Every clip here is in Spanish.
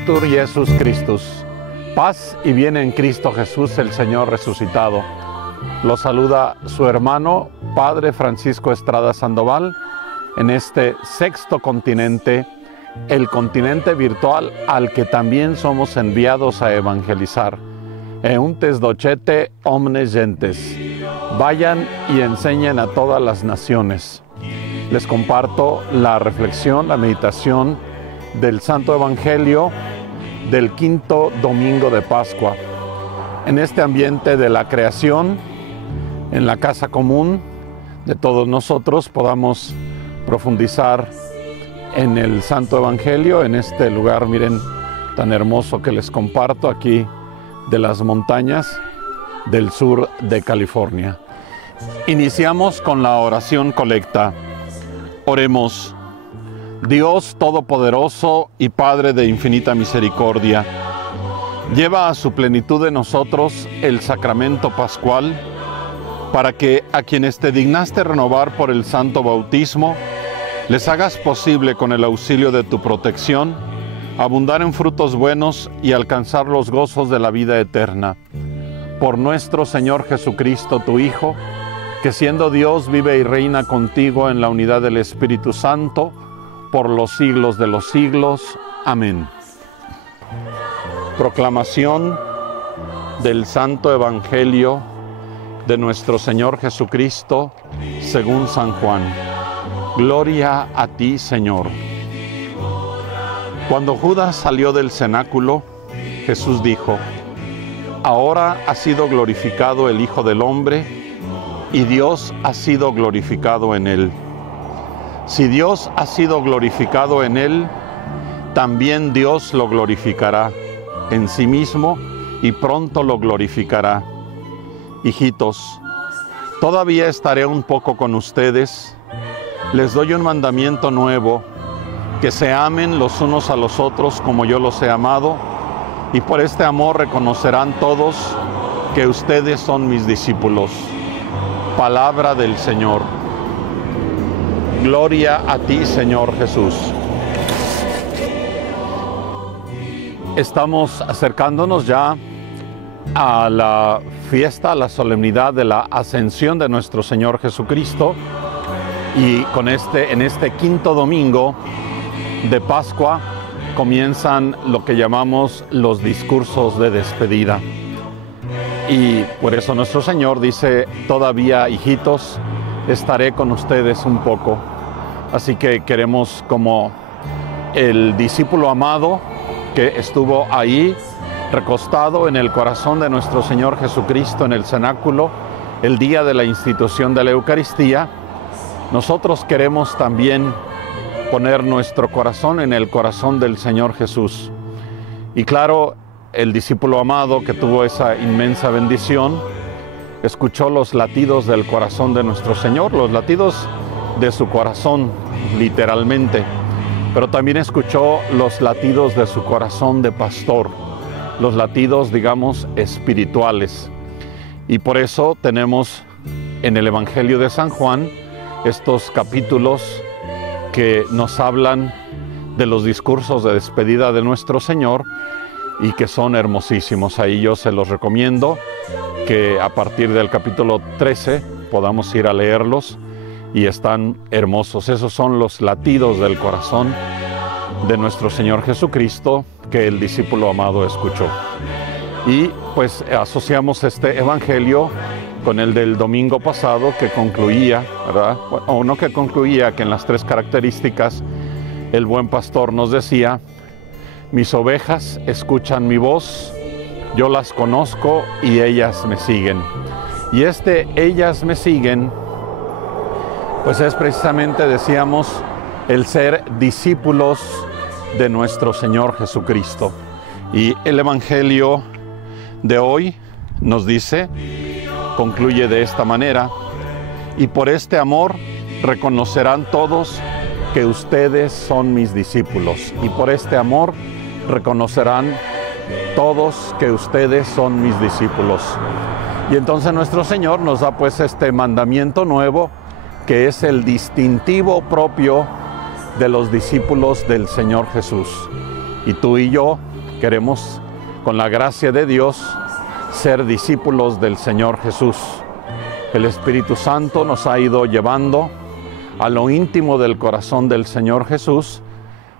Laudetur Jesus Christus. Paz y bien en Cristo Jesús, el Señor resucitado. Lo saluda su hermano, Padre Francisco Estrada Sandoval, en este sexto continente, el continente virtual al que también somos enviados a evangelizar. Euntes docete omnes gentes. Vayan y enseñen a todas las naciones. Les comparto la reflexión, la meditación del Santo Evangelio del quinto domingo de Pascua. En este ambiente de la creación, en la casa común de todos nosotros, podamos profundizar en el Santo Evangelio, en este lugar, miren, tan hermoso que les comparto aquí de las montañas del sur de California. Iniciamos con la oración colecta. Oremos. Dios Todopoderoso y Padre de infinita misericordia, lleva a su plenitud en nosotros el sacramento pascual, para que a quienes te dignaste renovar por el santo bautismo, les hagas posible con el auxilio de tu protección, abundar en frutos buenos y alcanzar los gozos de la vida eterna. Por nuestro Señor Jesucristo, tu Hijo, que siendo Dios vive y reina contigo en la unidad del Espíritu Santo, por los siglos de los siglos. Amén. Proclamación del Santo Evangelio de nuestro Señor Jesucristo, según San Juan. Gloria a ti, Señor. Cuando Judas salió del cenáculo, Jesús dijo: Ahora ha sido glorificado el Hijo del Hombre, y Dios ha sido glorificado en él. Si Dios ha sido glorificado en él, también Dios lo glorificará en sí mismo y pronto lo glorificará. Hijitos, todavía estaré un poco con ustedes. Les doy un mandamiento nuevo, que se amen los unos a los otros como yo los he amado, y por este amor reconocerán todos que ustedes son mis discípulos. Palabra del Señor. Gloria a ti, Señor Jesús. Estamos acercándonos ya a la fiesta, a la solemnidad de la ascensión de nuestro Señor Jesucristo, y en este quinto domingo de Pascua comienzan lo que llamamos los discursos de despedida. Y por eso nuestro Señor dice: todavía, hijitos, estaré con ustedes un poco. Así que queremos, como el discípulo amado que estuvo ahí recostado en el corazón de nuestro Señor Jesucristo en el cenáculo el día de la institución de la Eucaristía, nosotros queremos también poner nuestro corazón en el corazón del Señor Jesús. Y claro, el discípulo amado que tuvo esa inmensa bendición escuchó los latidos del corazón de nuestro Señor, los latidos de su corazón, literalmente, pero también escuchó los latidos de su corazón de pastor, los latidos, digamos, espirituales. Y por eso tenemos en el Evangelio de San Juan estos capítulos que nos hablan de los discursos de despedida de nuestro Señor y que son hermosísimos. Ahí yo se los recomiendo, que a partir del capítulo 13 podamos ir a leerlos, y están hermosos. Esos son los latidos del corazón de nuestro Señor Jesucristo que el discípulo amado escuchó. Y pues asociamos este evangelio con el del domingo pasado, que concluía, ¿verdad? O no que concluía, que en las tres características el buen pastor nos decía: mis ovejas escuchan mi voz, yo las conozco y ellas me siguen. Y ellas me siguen, pues es precisamente, decíamos, el ser discípulos de nuestro Señor Jesucristo. Y el Evangelio de hoy nos dice, concluye de esta manera: y por este amor reconocerán todos que ustedes son mis discípulos. Y por este amor reconocerán todos que ustedes son mis discípulos. Y entonces nuestro Señor nos da pues este mandamiento nuevo, que es el distintivo propio de los discípulos del Señor Jesús. Y tú y yo queremos, con la gracia de Dios, ser discípulos del Señor Jesús. El Espíritu Santo nos ha ido llevando a lo íntimo del corazón del Señor Jesús.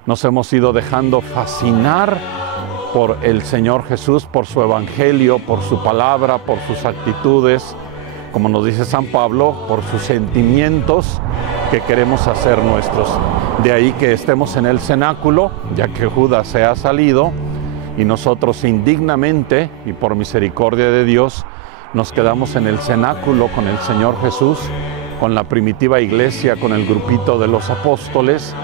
Nos hemos ido dejando fascinar por el Señor Jesús, por su Evangelio, por su palabra, por sus actitudes, como nos dice San Pablo, por sus sentimientos que queremos hacer nuestros. De ahí que estemos en el cenáculo, ya que Judas se ha salido, y nosotros indignamente y por misericordia de Dios nos quedamos en el cenáculo con el Señor Jesús, con la primitiva iglesia, con el grupito de los apóstoles,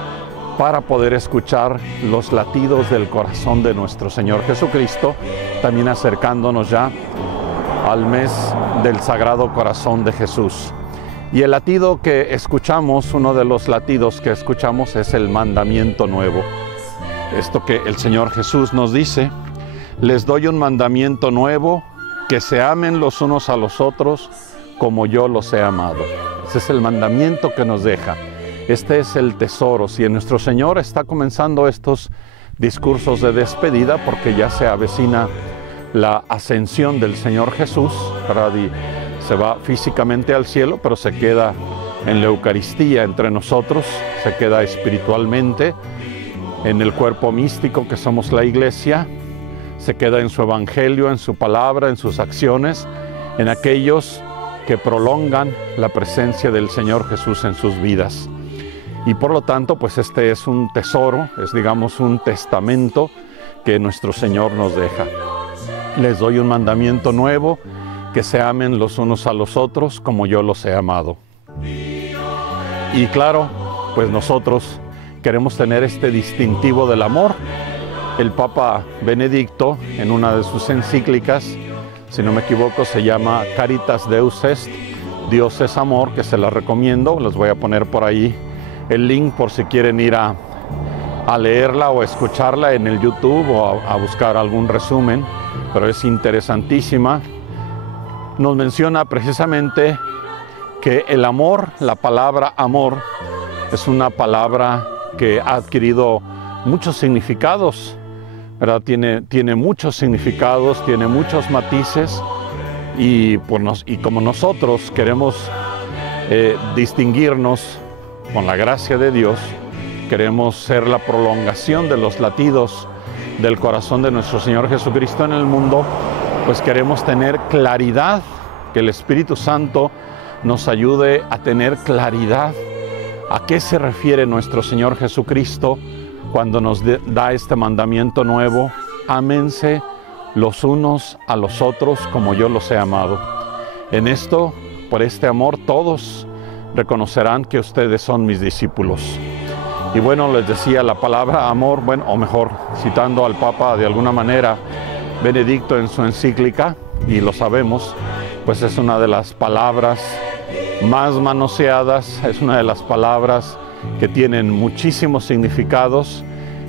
para poder escuchar los latidos del corazón de nuestro Señor Jesucristo, también acercándonos ya al mes del Sagrado Corazón de Jesús. Y el latido que escuchamos, uno de los latidos que escuchamos, es el mandamiento nuevo. Esto que el Señor Jesús nos dice: les doy un mandamiento nuevo, que se amen los unos a los otros como yo los he amado. Ese es el mandamiento que nos deja. Este es el tesoro. Si nuestro Señor está comenzando estos discursos de despedida, porque ya se avecina la ascensión del Señor Jesús, ¿verdad? Y se va físicamente al cielo, pero se queda en la Eucaristía entre nosotros, se queda espiritualmente en el cuerpo místico que somos la Iglesia, se queda en su Evangelio, en su palabra, en sus acciones, en aquellos que prolongan la presencia del Señor Jesús en sus vidas. Y por lo tanto, pues este es un tesoro, es digamos un testamento que nuestro Señor nos deja. Les doy un mandamiento nuevo, que se amen los unos a los otros como yo los he amado. Y claro, pues nosotros queremos tener este distintivo del amor. El Papa Benedicto, en una de sus encíclicas, si no me equivoco, se llama Caritas Deus Est, Dios es amor, que se la recomiendo. Les voy a poner por ahí el link por si quieren ir a leerla o escucharla en el YouTube o a buscar algún resumen, pero es interesantísima. Nos menciona precisamente que el amor, la palabra amor, es una palabra que ha adquirido muchos significados, ¿verdad? Tiene muchos significados, tiene muchos matices, y como nosotros queremos distinguirnos con la gracia de Dios, queremos ser la prolongación de los latidos del corazón de nuestro Señor Jesucristo en el mundo, pues queremos tener claridad, que el Espíritu Santo nos ayude a tener claridad a qué se refiere nuestro Señor Jesucristo cuando nos da este mandamiento nuevo: ámense los unos a los otros como yo los he amado. En esto, por este amor, todos reconocerán que ustedes son mis discípulos. Y bueno, les decía, la palabra amor, bueno, o mejor, citando al Papa de alguna manera, Benedicto en su encíclica, y lo sabemos, pues es una de las palabras más manoseadas, es una de las palabras que tienen muchísimos significados,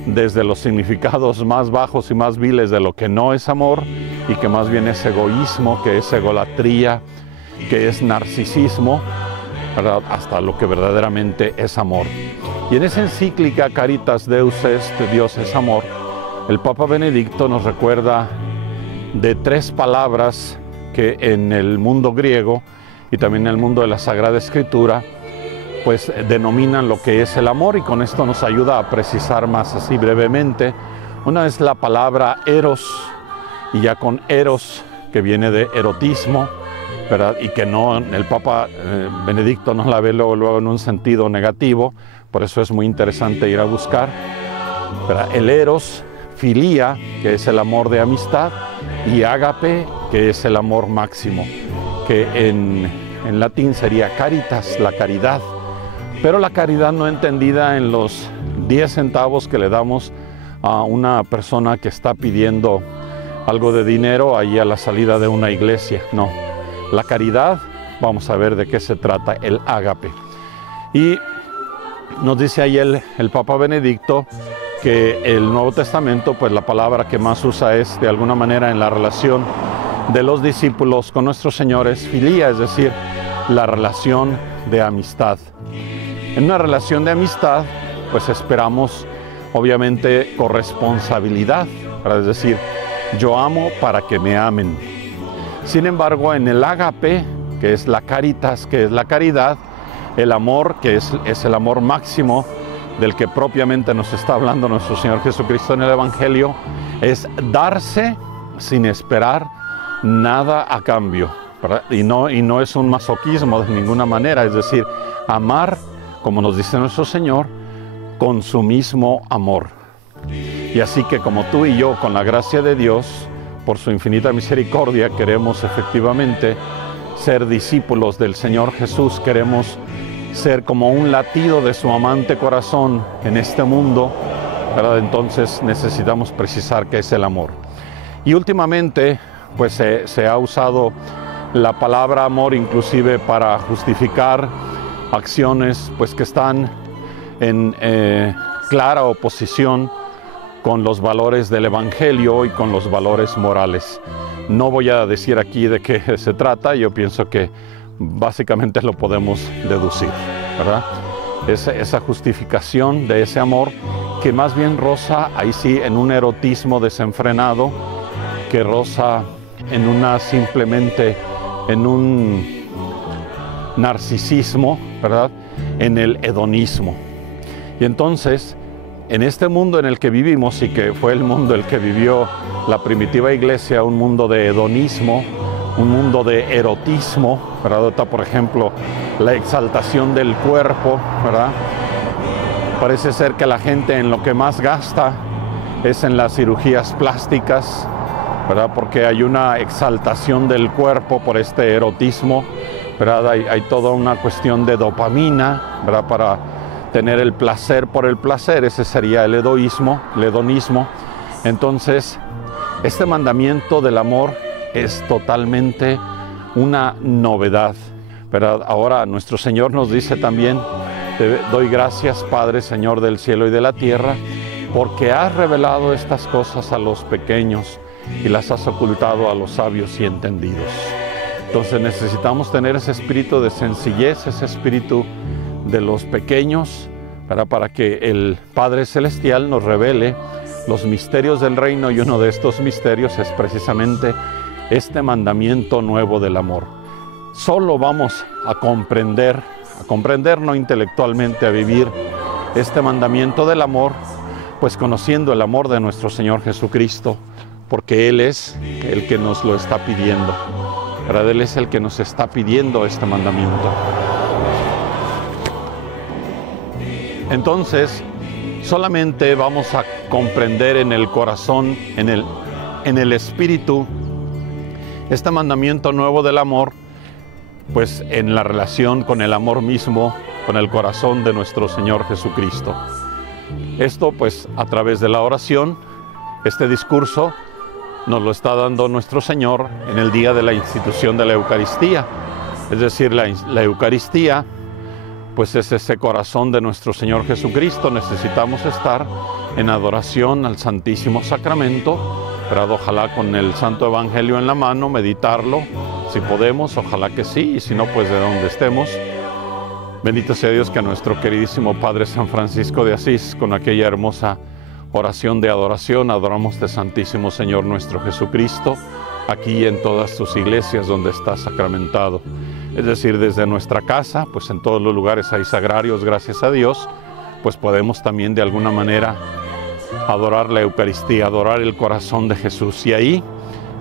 desde los significados más bajos y más viles de lo que no es amor, y que más bien es egoísmo, que es egolatría, que es narcisismo, ¿verdad?, hasta lo que verdaderamente es amor. Y en esa encíclica Caritas Deus Est, Dios es amor, el Papa Benedicto nos recuerda de tres palabras que en el mundo griego y también en el mundo de la Sagrada Escritura pues denominan lo que es el amor, y con esto nos ayuda a precisar más así brevemente. Una es la palabra eros, y ya con eros, que viene de erotismo, ¿verdad?, y que no, el Papa Benedicto no la ve luego en un sentido negativo, por eso es muy interesante ir a buscar, ¿verdad? El eros, filía, que es el amor de amistad, y ágape, que es el amor máximo, que en latín sería caritas, la caridad, pero la caridad no entendida en los 10 centavos que le damos a una persona que está pidiendo algo de dinero ahí a la salida de una iglesia. No, la caridad, vamos a ver de qué se trata, el ágape. Y nos dice ahí el Papa Benedicto que el Nuevo Testamento, pues la palabra que más usa es, de alguna manera, en la relación de los discípulos con nuestro Señor, es filía, es decir, la relación de amistad. En una relación de amistad, pues esperamos, obviamente, corresponsabilidad, Es decir, yo amo para que me amen. Sin embargo, en el ágape, que es la caritas, que es la caridad, el amor, que es el amor máximo del que propiamente nos está hablando nuestro Señor Jesucristo en el Evangelio, es darse sin esperar nada a cambio, ¿verdad? Y no es un masoquismo de ninguna manera, es decir, amar, como nos dice nuestro Señor, con su mismo amor. Y así que como tú y yo, con la gracia de Dios, por su infinita misericordia, queremos efectivamente ser discípulos del Señor Jesús, queremos ser como un latido de su amante corazón en este mundo, ¿verdad? Entonces necesitamos precisar qué es el amor. Y últimamente, pues se ha usado la palabra amor inclusive para justificar acciones pues que están en clara oposición con los valores del Evangelio y con los valores morales. No voy a decir aquí de qué se trata, yo pienso que básicamente lo podemos deducir, ¿verdad? Esa justificación de ese amor que más bien roza, ahí sí, en un erotismo desenfrenado, que roza en en un narcisismo, ¿verdad? En el hedonismo. Y entonces, en este mundo en el que vivimos, y que fue el mundo el que vivió la primitiva iglesia, un mundo de hedonismo, un mundo de erotismo, ¿verdad? Por ejemplo, la exaltación del cuerpo, ¿verdad? Parece ser que la gente en lo que más gasta es en las cirugías plásticas, ¿verdad? Porque hay una exaltación del cuerpo por este erotismo, ¿verdad? Hay toda una cuestión de dopamina, ¿verdad? Para tener el placer por el placer, ese sería el hedonismo. Entonces, este mandamiento del amor es totalmente una novedad, ¿verdad? Ahora nuestro Señor nos dice también: te doy gracias, Padre, Señor del cielo y de la tierra, porque has revelado estas cosas a los pequeños y las has ocultado a los sabios y entendidos. Entonces necesitamos tener ese espíritu de sencillez, ese espíritu de los pequeños, para que el Padre Celestial nos revele los misterios del reino, y uno de estos misterios es precisamente este mandamiento nuevo del amor. Solo vamos a comprender no intelectualmente, a vivir este mandamiento del amor, pues conociendo el amor de nuestro Señor Jesucristo, porque Él es el que nos lo está pidiendo, ¿verdad? Él es el que nos está pidiendo este mandamiento. Entonces, solamente vamos a comprender en el corazón, en el espíritu, este mandamiento nuevo del amor, pues en la relación con el amor mismo, con el corazón de nuestro Señor Jesucristo. Esto pues a través de la oración. Este discurso nos lo está dando nuestro Señor en el día de la institución de la Eucaristía. Es decir, la Eucaristía pues es ese corazón de nuestro Señor Jesucristo. Necesitamos estar en adoración al Santísimo Sacramento, pero ojalá con el Santo Evangelio en la mano, meditarlo, si podemos, ojalá que sí, y si no, pues de donde estemos. Bendito sea Dios, que a nuestro queridísimo Padre San Francisco de Asís, con aquella hermosa oración de adoración, adoramos de Santísimo Señor nuestro Jesucristo, aquí en todas tus iglesias donde está sacramentado. Es decir, desde nuestra casa, pues en todos los lugares hay sagrarios, gracias a Dios, pues podemos también de alguna manera adorar la Eucaristía, adorar el corazón de Jesús. Y ahí,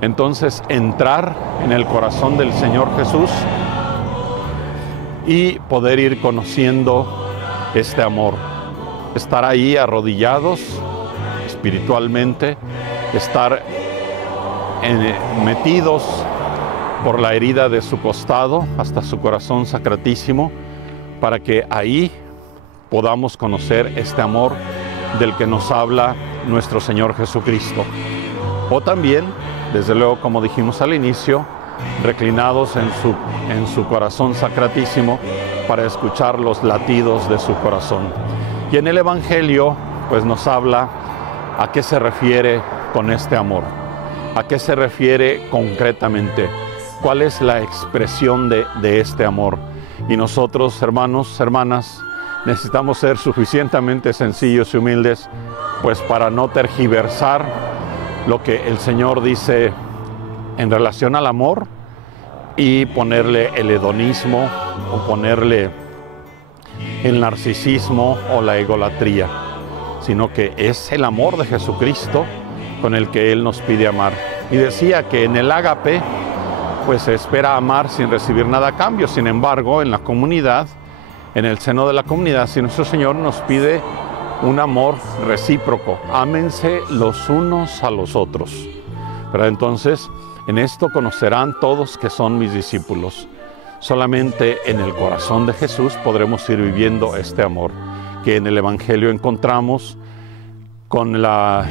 entonces, entrar en el corazón del Señor Jesús y poder ir conociendo este amor. Estar ahí arrodillados espiritualmente, estar metidos por la herida de su costado hasta su corazón sacratísimo, para que ahí podamos conocer este amor del que nos habla nuestro Señor Jesucristo. O también, desde luego, como dijimos al inicio, reclinados en su corazón sacratísimo para escuchar los latidos de su corazón. Y en el Evangelio pues nos habla a qué se refiere con este amor, a qué se refiere concretamente, cuál es la expresión de este amor. Y nosotros, hermanos, hermanas, necesitamos ser suficientemente sencillos y humildes pues para no tergiversar lo que el Señor dice en relación al amor y ponerle el hedonismo o ponerle el narcisismo o la egolatría, sino que es el amor de Jesucristo con el que Él nos pide amar. Y decía que en el ágape pues se espera amar sin recibir nada a cambio. Sin embargo, en la comunidad, en el seno de la comunidad, si nuestro Señor nos pide un amor recíproco, ámense los unos a los otros. Pero entonces, en esto conocerán todos que son mis discípulos. Solamente en el corazón de Jesús podremos ir viviendo este amor que en el Evangelio encontramos con la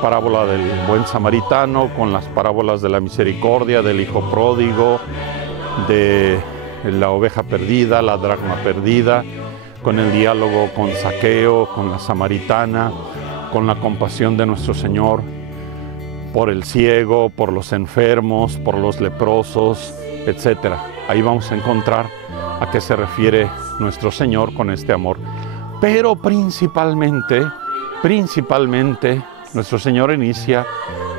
parábola del buen samaritano, con las parábolas de la misericordia, del hijo pródigo, de la oveja perdida, la dracma perdida, con el diálogo con Zaqueo, con la samaritana, con la compasión de nuestro Señor por el ciego, por los enfermos, por los leprosos, etc. Ahí vamos a encontrar a qué se refiere nuestro Señor con este amor. Pero principalmente, nuestro Señor inicia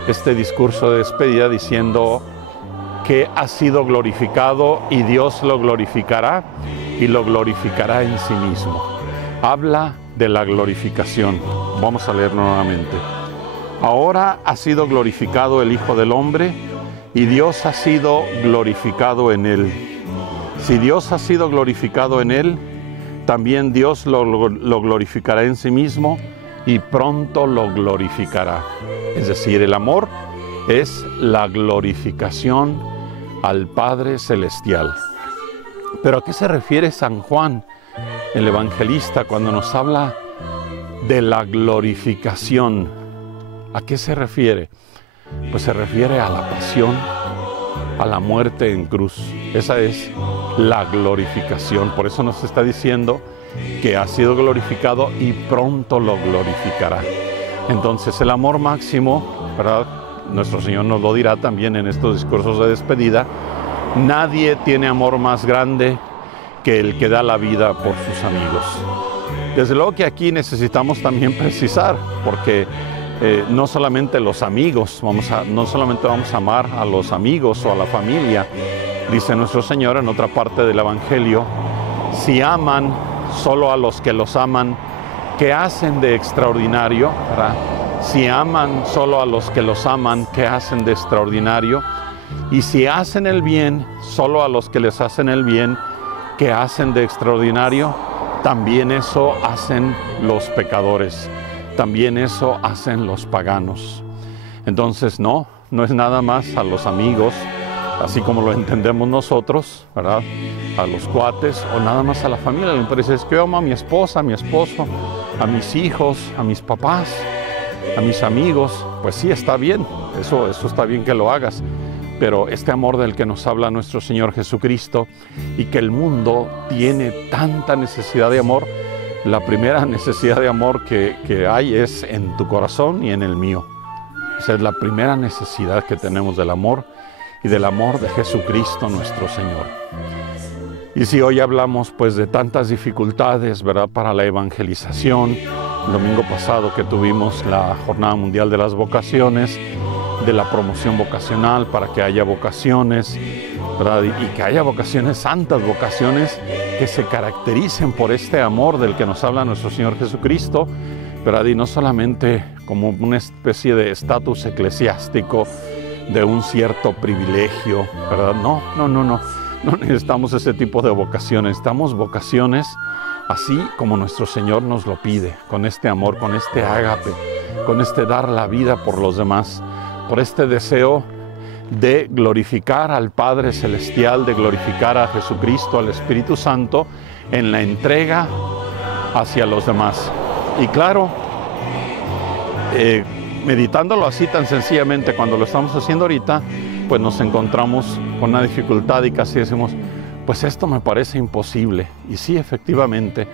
este discurso de despedida diciendo que ha sido glorificado y Dios lo glorificará y lo glorificará en sí mismo. Habla de la glorificación. Vamos a leerlo nuevamente. Ahora ha sido glorificado el Hijo del Hombre y Dios ha sido glorificado en Él. Si Dios ha sido glorificado en Él, también Dios lo glorificará en sí mismo y pronto lo glorificará. Es decir, el amor es la glorificación al Padre Celestial. Pero ¿a qué se refiere San Juan, el evangelista, cuando nos habla de la glorificación? ¿A qué se refiere? Pues se refiere a la pasión, a la muerte en cruz. Esa es la glorificación. Por eso nos está diciendo que ha sido glorificado y pronto lo glorificará. Entonces el amor máximo, ¿verdad? Nuestro Señor nos lo dirá también en estos discursos de despedida. Nadie tiene amor más grande que el que da la vida por sus amigos. Desde luego que aquí necesitamos también precisar, porque no solamente los amigos, no solamente vamos a amar a los amigos o a la familia. Dice nuestro Señor en otra parte del Evangelio, si aman solo a los que los aman, ¿qué hacen de extraordinario? ¿Verdad? Si aman solo a los que los aman, ¿qué hacen de extraordinario? Y si hacen el bien solo a los que les hacen el bien, ¿qué hacen de extraordinario? También eso hacen los pecadores. También eso hacen los paganos. Entonces no es nada más a los amigos, así como lo entendemos nosotros, ¿verdad? A los cuates o nada más a la familia. Me parece que yo amo a mi esposa, a mi esposo, a mis hijos, a mis papás, a mis amigos. Pues sí, está bien, eso está bien que lo hagas. Pero este amor del que nos habla nuestro Señor Jesucristo y que el mundo tiene tanta necesidad de amor, la primera necesidad de amor que hay es en tu corazón y en el mío. Esa es la primera necesidad que tenemos del amor y del amor de Jesucristo nuestro Señor. Y si hoy hablamos pues de tantas dificultades, ¿verdad?, para la evangelización, el domingo pasado que tuvimos la Jornada Mundial de las Vocaciones, de la promoción vocacional para que haya vocaciones, ¿verdad?, y que haya vocaciones santas, vocaciones que se caractericen por este amor del que nos habla nuestro Señor Jesucristo, ¿verdad?, y no solamente como una especie de estatus eclesiástico, de un cierto privilegio, ¿verdad? No necesitamos ese tipo de vocaciones, necesitamos vocaciones así como nuestro Señor nos lo pide, con este amor, con este ágape, con este dar la vida por los demás, por este deseo de glorificar al Padre Celestial, de glorificar a Jesucristo, al Espíritu Santo, en la entrega hacia los demás. Y claro, meditándolo así tan sencillamente, cuando lo estamos haciendo ahorita, pues nos encontramos con una dificultad y casi decimos, pues esto me parece imposible. Y sí, efectivamente,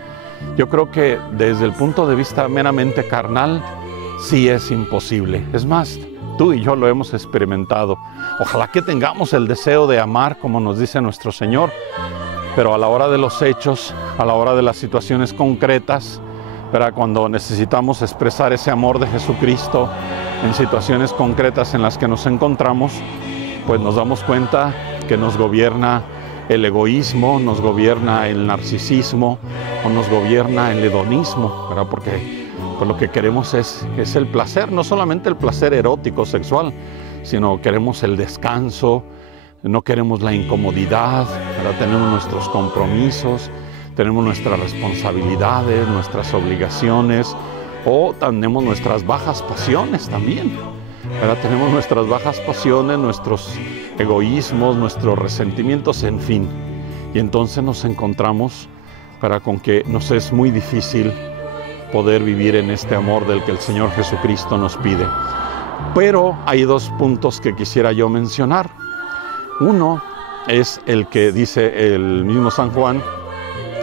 yo creo que desde el punto de vista meramente carnal, sí es imposible. Es más, tú y yo lo hemos experimentado. Ojalá que tengamos el deseo de amar como nos dice nuestro Señor, pero a la hora de los hechos, a la hora de las situaciones concretas, ¿verdad? Cuando necesitamos expresar ese amor de Jesucristo en situaciones concretas en las que nos encontramos, pues nos damos cuenta que nos gobierna el egoísmo, nos gobierna el narcisismo o nos gobierna el hedonismo, ¿verdad? Porque pues lo que queremos es el placer, no solamente el placer erótico, sexual, sino queremos el descanso, no queremos la incomodidad, ¿verdad? Tenemos nuestros compromisos, tenemos nuestras responsabilidades, nuestras obligaciones, o tenemos nuestras bajas pasiones también, ¿verdad? Tenemos nuestras bajas pasiones, nuestros egoísmos, nuestros resentimientos, en fin. Y entonces nos encontramos con que nos es muy difícil poder vivir en este amor del que el Señor Jesucristo nos pide. Pero hay dos puntos que quisiera yo mencionar. Uno es el que dice el mismo San Juan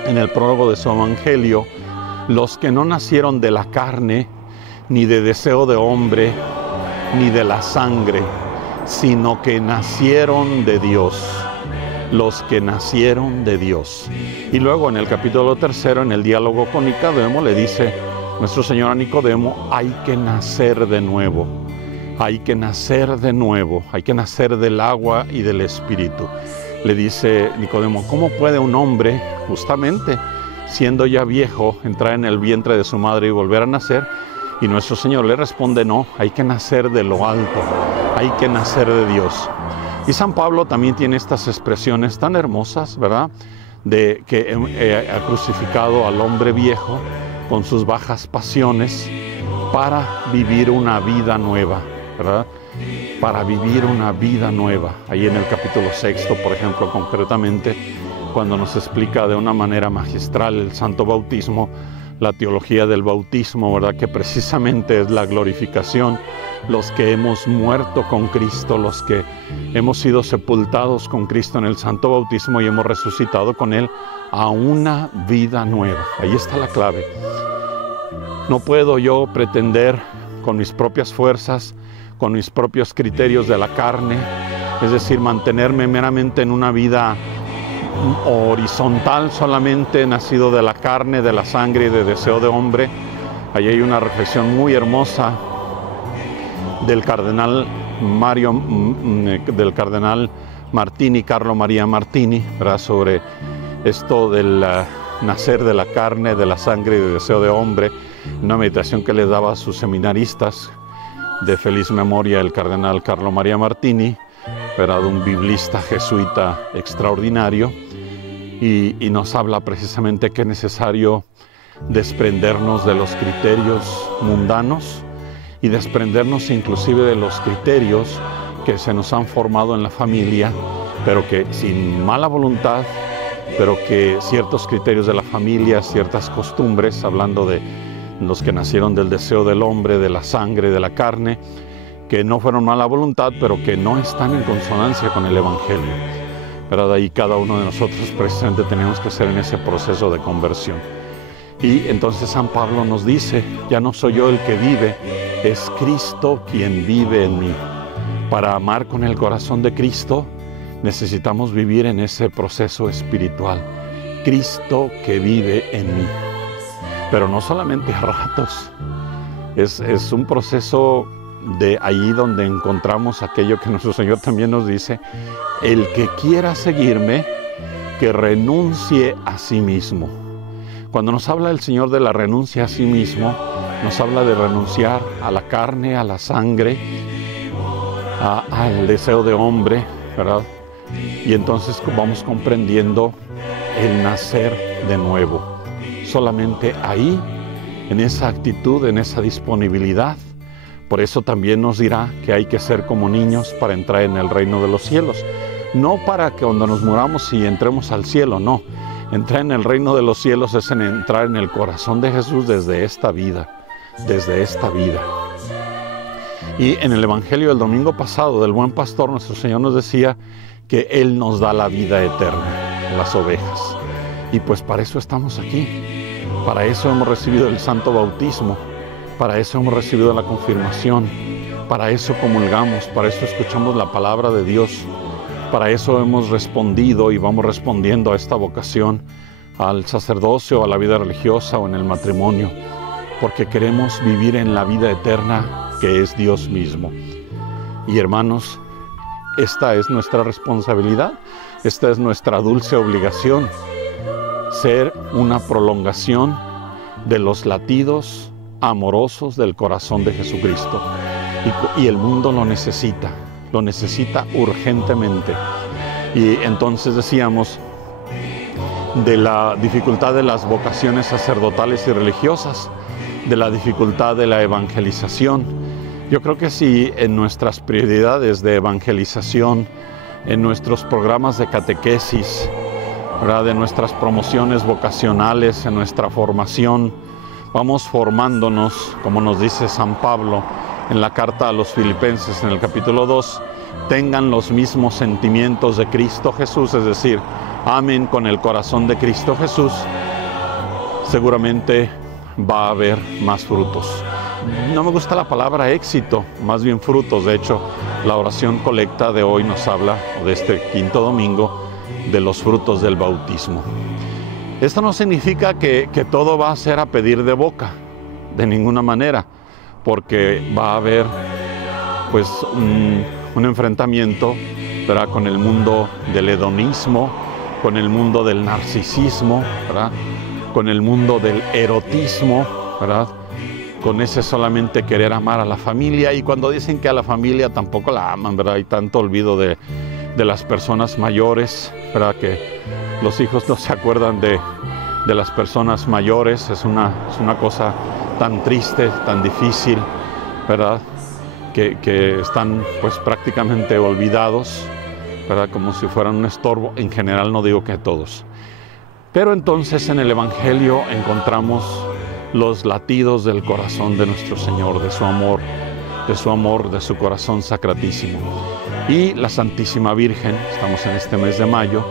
en el prólogo de su Evangelio: los que no nacieron de la carne, ni de deseo de hombre, ni de la sangre, sino que nacieron de Dios. Los que nacieron de Dios. Y luego en el capítulo 3, en el diálogo con Nicodemo, le dice nuestro Señor a Nicodemo: hay que nacer de nuevo. Hay que nacer de nuevo, hay que nacer del agua y del Espíritu. Le dice Nicodemo: ¿cómo puede un hombre, justamente siendo ya viejo, entrar en el vientre de su madre y volver a nacer? Y nuestro Señor le responde: no, hay que nacer de lo alto, hay que nacer de Dios. Y San Pablo también tiene estas expresiones tan hermosas, ¿verdad? De que ha crucificado al hombre viejo con sus bajas pasiones para vivir una vida nueva, ¿verdad? Para vivir una vida nueva. Ahí en el capítulo 6, por ejemplo, concretamente, cuando nos explica de una manera magistral el santo bautismo, la teología del bautismo, ¿verdad? Que precisamente es la glorificación, los que hemos muerto con Cristo, los que hemos sido sepultados con Cristo en el santo bautismo y hemos resucitado con Él a una vida nueva. Ahí está la clave. No puedo yo pretender con mis propias fuerzas, con mis propios criterios de la carne, es decir, mantenerme meramente en una vida horizontal, solamente nacido de la carne, de la sangre y de deseo de hombre. Ahí hay una reflexión muy hermosa del cardenal Martini, Carlo María Martini, ¿verdad? Sobre esto del nacer de la carne, de la sangre y de deseo de hombre, una meditación que les daba a sus seminaristas de feliz memoria el cardenal Carlo María Martini, ¿verdad? Un biblista jesuita extraordinario, y nos habla precisamente que es necesario desprendernos de los criterios mundanos y desprendernos inclusive de los criterios que se nos han formado en la familia, pero que sin mala voluntad, pero que ciertos criterios de la familia, ciertas costumbres, hablando de los que nacieron del deseo del hombre, de la sangre, de la carne, que no fueron mala voluntad, pero que no están en consonancia con el Evangelio. Pero de ahí cada uno de nosotros precisamente tenemos que ser en ese proceso de conversión. Y entonces San Pablo nos dice: ya no soy yo el que vive, es Cristo quien vive en mí. Para amar con el corazón de Cristo necesitamos vivir en ese proceso espiritual. Cristo que vive en mí. Pero no solamente a ratos, es un proceso de ahí donde encontramos aquello que nuestro Señor también nos dice: el que quiera seguirme, que renuncie a sí mismo. Cuando nos habla el Señor de la renuncia a sí mismo, nos habla de renunciar a la carne, a la sangre, al deseo de hombre, ¿verdad? Y entonces vamos comprendiendo el nacer de nuevo. Solamente ahí, en esa actitud, en esa disponibilidad. Por eso también nos dirá que hay que ser como niños para entrar en el reino de los cielos. No para que cuando nos muramos y entremos al cielo, no. Entrar en el reino de los cielos es entrar en el corazón de Jesús desde esta vida, desde esta vida. Y en el Evangelio del domingo pasado del Buen Pastor, nuestro Señor nos decía que Él nos da la vida eterna, las ovejas. Y pues para eso estamos aquí. Para eso hemos recibido el santo bautismo. Para eso hemos recibido la confirmación. Para eso comulgamos. Para eso escuchamos la palabra de Dios. Para eso hemos respondido y vamos respondiendo a esta vocación, al sacerdocio, a la vida religiosa o en el matrimonio. porque queremos vivir en la vida eterna que es Dios mismo. Y hermanos, esta es nuestra responsabilidad, esta es nuestra dulce obligación, ser una prolongación de los latidos amorosos del corazón de Jesucristo. Y el mundo lo necesita urgentemente. Y entonces decíamos de la dificultad de las vocaciones sacerdotales y religiosas, de la dificultad de la evangelización. Yo creo que si en nuestras prioridades de evangelización, en nuestros programas de catequesis, ¿verdad?, de nuestras promociones vocacionales, en nuestra formación, vamos formándonos, como nos dice San Pablo en la carta a los Filipenses en el capítulo 2, tengan los mismos sentimientos de Cristo Jesús, es decir, amen con el corazón de Cristo Jesús, seguramente va a haber más frutos. No me gusta la palabra éxito, más bien frutos. De hecho, la oración colecta de hoy nos habla, de este quinto domingo, de los frutos del bautismo. Esto no significa que todo va a ser a pedir de boca, de ninguna manera, porque va a haber pues un enfrentamiento, ¿verdad?, con el mundo del hedonismo, con el mundo del narcisismo, ¿verdad?, con el mundo del erotismo, ¿verdad?, con ese solamente querer amar a la familia. Y cuando dicen que a la familia tampoco la aman, ¿verdad?, hay tanto olvido de las personas mayores, ¿verdad?, que los hijos no se acuerdan de las personas mayores. Es una cosa tan triste, tan difícil, ¿verdad?, que están pues prácticamente olvidados, ¿verdad?, como si fueran un estorbo. En general, no digo que todos. Pero entonces en el Evangelio encontramos los latidos del corazón de nuestro Señor, de su amor, de su corazón sacratísimo. Y la Santísima Virgen, estamos en este mes de mayo,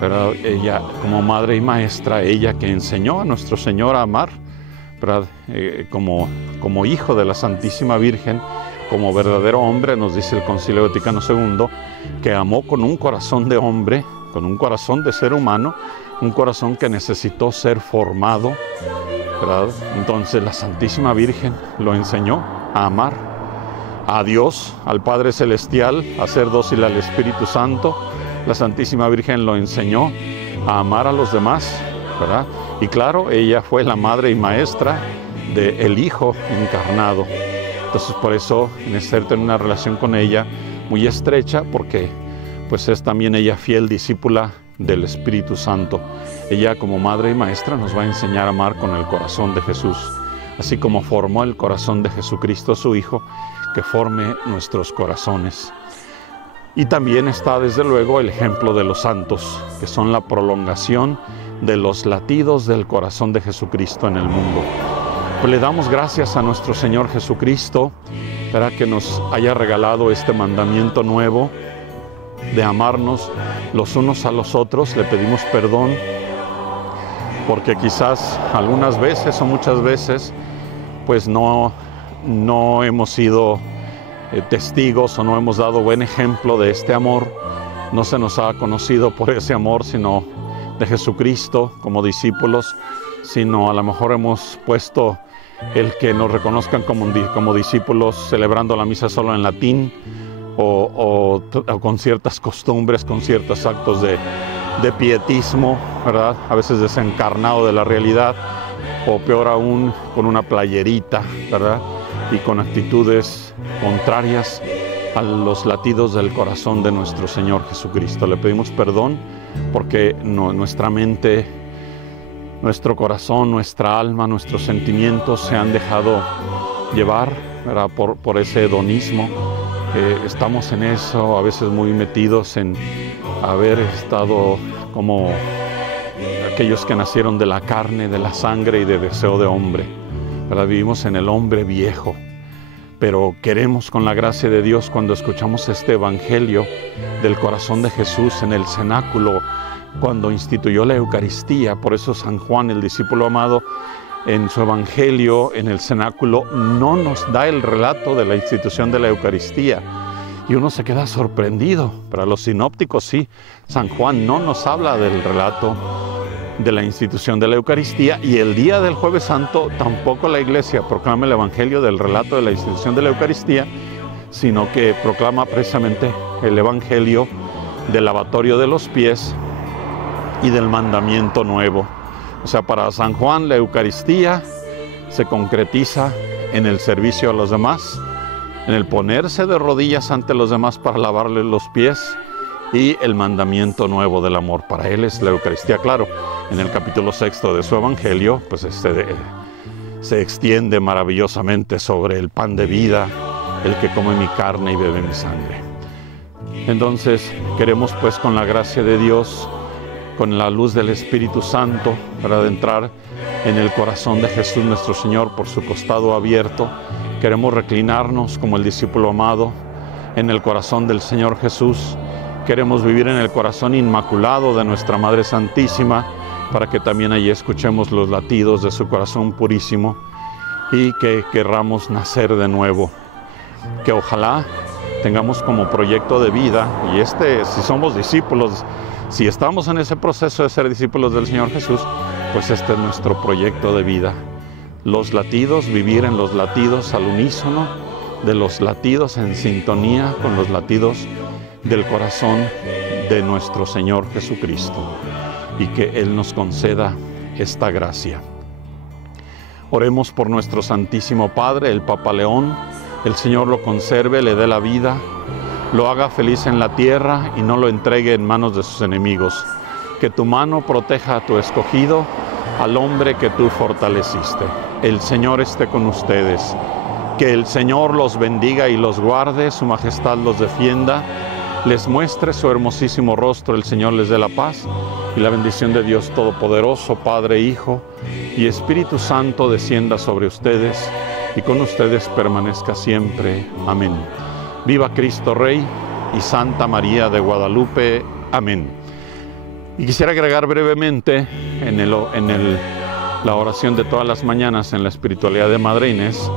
pero ella como madre y maestra, ella que enseñó a nuestro Señor a amar, ¿verdad?, como hijo de la Santísima Virgen, como verdadero hombre, nos dice el Concilio Vaticano II, que amó con un corazón de hombre, con un corazón de ser humano, un corazón que necesitó ser formado, ¿verdad? Entonces la Santísima Virgen lo enseñó a amar a Dios, al Padre Celestial, a ser dócil al Espíritu Santo. La Santísima Virgen lo enseñó a amar a los demás, ¿verdad? Y claro, ella fue la madre y maestra del Hijo encarnado. Entonces por eso necesito tener una relación con ella muy estrecha, porque pues es también ella fiel discípula del Espíritu Santo. Ella como madre y maestra nos va a enseñar a amar con el corazón de Jesús, así como formó el corazón de Jesucristo su Hijo, que forme nuestros corazones. Y también está desde luego el ejemplo de los santos, que son la prolongación de los latidos del corazón de Jesucristo en el mundo. Pues le damos gracias a nuestro Señor Jesucristo, para que nos haya regalado este mandamiento nuevo de amarnos los unos a los otros. Le pedimos perdón porque quizás algunas veces o muchas veces pues no hemos sido testigos o no hemos dado buen ejemplo de este amor. No se nos ha conocido por ese amor, sino de Jesucristo como discípulos, sino a lo mejor hemos puesto el que nos reconozcan como discípulos celebrando la misa solo en latín, o con ciertas costumbres, con ciertos actos de pietismo, ¿verdad?, a veces desencarnado de la realidad, o peor aún, con una playerita, ¿verdad?, y con actitudes contrarias a los latidos del corazón de nuestro Señor Jesucristo. Le pedimos perdón porque nuestra mente, nuestro corazón, nuestra alma, nuestros sentimientos se han dejado llevar, ¿verdad?, por ese hedonismo. Estamos en eso, a veces muy metidos en haber estado como aquellos que nacieron de la carne, de la sangre y de deseo de hombre, ¿verdad? Vivimos en el hombre viejo, pero queremos, con la gracia de Dios, cuando escuchamos este Evangelio del corazón de Jesús en el cenáculo, cuando instituyó la Eucaristía. Por eso San Juan, el discípulo amado, en su Evangelio, en el cenáculo, no nos da el relato de la institución de la Eucaristía. Y uno se queda sorprendido. Para los sinópticos sí, San Juan no nos habla del relato de la institución de la Eucaristía, y el día del Jueves Santo tampoco la Iglesia proclama el Evangelio del relato de la institución de la Eucaristía, sino que proclama precisamente el Evangelio del lavatorio de los pies y del mandamiento nuevo. O sea, para San Juan la Eucaristía se concretiza en el servicio a los demás, en el ponerse de rodillas ante los demás para lavarles los pies, y el mandamiento nuevo del amor. Para él es la Eucaristía. Claro, en el capítulo 6 de su Evangelio, pues se extiende maravillosamente sobre el pan de vida, el que come mi carne y bebe mi sangre. Entonces, queremos pues con la gracia de Dios, con la luz del Espíritu Santo, para adentrar en el corazón de Jesús nuestro Señor por su costado abierto, queremos reclinarnos como el discípulo amado en el corazón del Señor Jesús. Queremos vivir en el corazón inmaculado de nuestra Madre Santísima, para que también allí escuchemos los latidos de su corazón purísimo y que querramos nacer de nuevo. Que ojalá tengamos como proyecto de vida, y si somos discípulos, si estamos en ese proceso de ser discípulos del Señor Jesús, pues este es nuestro proyecto de vida. Los latidos, vivir en los latidos al unísono de los latidos, en sintonía con los latidos del corazón de nuestro Señor Jesucristo, y que Él nos conceda esta gracia. Oremos por nuestro Santísimo Padre, el Papa León. El Señor lo conserve, le dé la vida, lo haga feliz en la tierra y no lo entregue en manos de sus enemigos. Que tu mano proteja a tu escogido, al hombre que tú fortaleciste. El Señor esté con ustedes. Que el Señor los bendiga y los guarde, su majestad los defienda, les muestre su hermosísimo rostro, el Señor les dé la paz, y la bendición de Dios Todopoderoso, Padre, Hijo y Espíritu Santo descienda sobre ustedes y con ustedes permanezca siempre. Amén. Viva Cristo Rey y Santa María de Guadalupe. Amén. Y quisiera agregar brevemente la oración de todas las mañanas en la espiritualidad de Madre Inés,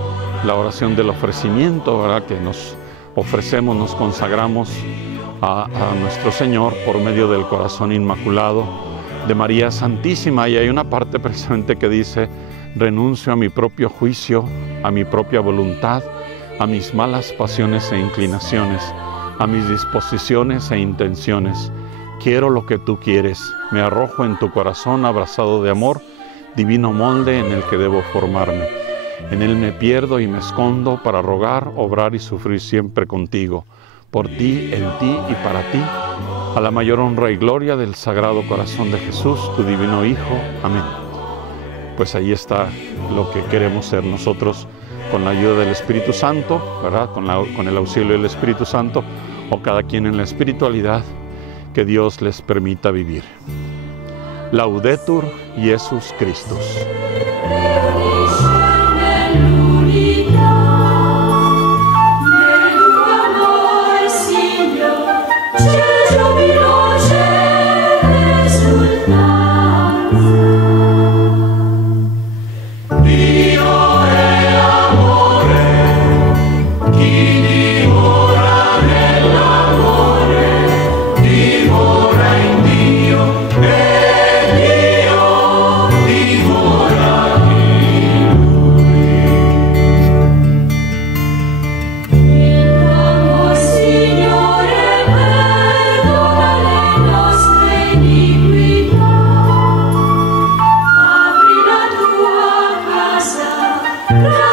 la oración del ofrecimiento, ¿verdad?, que nos ofrecemos, nos consagramos a nuestro Señor por medio del corazón inmaculado de María Santísima. Y hay una parte precisamente que dice: renuncio a mi propio juicio, a mi propia voluntad, a mis malas pasiones e inclinaciones, a mis disposiciones e intenciones. Quiero lo que tú quieres, me arrojo en tu corazón abrazado de amor, divino molde en el que debo formarme. En él me pierdo y me escondo para rogar, obrar y sufrir siempre contigo, por ti, en ti y para ti, a la mayor honra y gloria del Sagrado Corazón de Jesús, tu divino Hijo. Amén. Pues ahí está lo que queremos ser nosotros, con la ayuda del Espíritu Santo, ¿verdad?, con el auxilio del Espíritu Santo, o cada quien en la espiritualidad que Dios les permita vivir. Laudetur Jesus Christus. Casa.